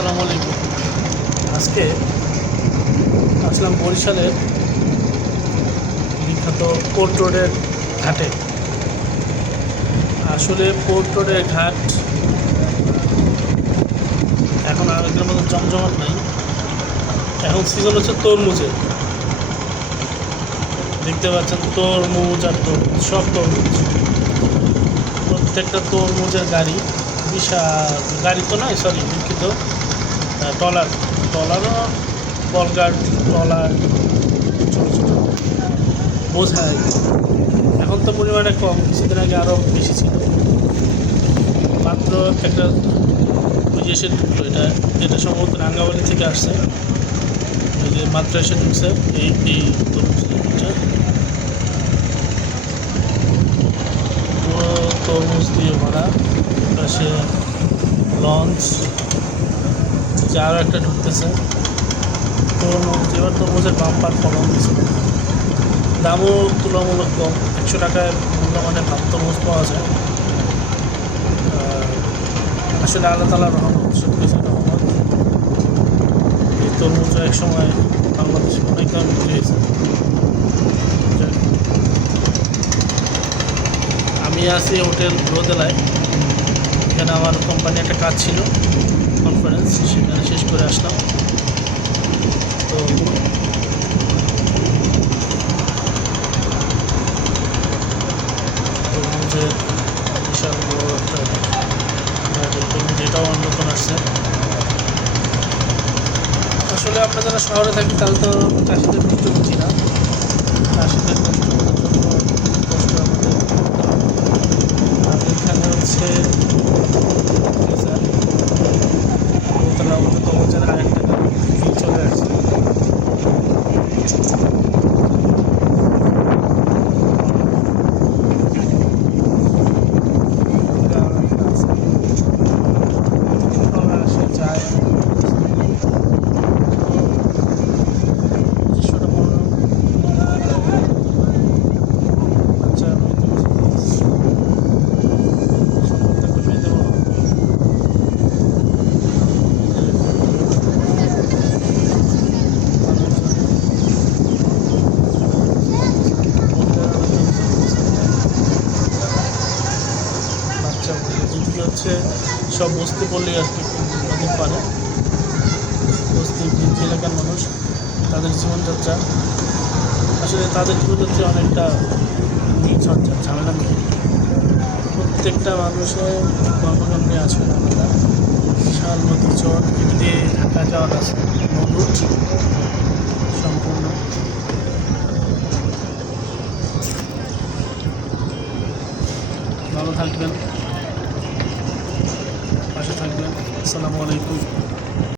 আসসালামু আলাইকুম। আজকে আসলাম বরিশালের বিখ্যাত পোর্ট রোডের ঘাটে। আসলে পোর্ট রোডের ঘাট এখন আগের মতো জমজমাট নাই। এখন সিজন হচ্ছে তরমুজের। দেখতে পাচ্ছেন তরমুজ আর তরমুজ, সব তরমুজ। প্রত্যেকটা তরমুজের গাড়ি, বিশাল গাড়ি তো নয়, সরি দুঃখিত, ট্রলারও, বলগার ট্রলার, ছোটো ছোটো বোঝাই। এখন তো পরিমাণে কম, কিছুদিন আগে আরও বেশি ছিল। মাত্র একটা ওই যে এসে ঢুকলো, এটা সম্ভবত রাঙ্গাবাড়ি থেকে আসছে। ওই যে মাত্র এসে ঢুকছে এই তরমুজটা, পুরো তরমুজ দিয়ে ভরা। পাশে লঞ্চ, যে আরও একটা ঢুকতেছে। তরমুজ, এবার তরমুজের বাম্পার ফলন দিয়েছিল। দামও তুলনামূলক কম, 100 টাকায় মূল্যমানে ভালো তরমুজ পাওয়া যায়। আসলে আল্লাহ তাআলার রহমত, সব কিছুর রহমত। এই তরমুজ এক সময় বাংলাদেশে অনেক দাম বিক্রি হয়েছে। আমি আছি হোটেল রোদেলায়। এখানে আমার কোম্পানি একটা কাজ ছিল, কনফারেন্স, সেখানে শেষ করে আসলাম। তো তরমুজের বিশাল বড় একটা তরমুজ, এটাও নতুন আসছে। আসলে আমরা যারা শহরে থাকি তাহলে তো চাষিদের কষ্ট বুঝি না। চাষিদের কষ্ট কষ্ট আমাদের এখানে হচ্ছে তারা আমাদের তরমুজের আরেকটা চলে আসছে। এদিকে হচ্ছে সব বস্তি পড়লেই আর কি নদীর পারে, বস্তি এলাকার মানুষ, তাদের জীবনযাত্রা, আসলে তাদের জীবনযাত্রা অনেকটা নির্ঝঞ্ঝাট, ঝামেলা নেই। প্রত্যেকটা মানুষের কর্মকাণ্ডে আসলে আলাদা। বিশাল নদীর চর, এটি দিয়ে ঢাকা যাওয়ার আছে, নদুট সম্পূর্ণ। ভালো থাকবেন, পাশে থাকবেন। আসসালামু আলাইকুম।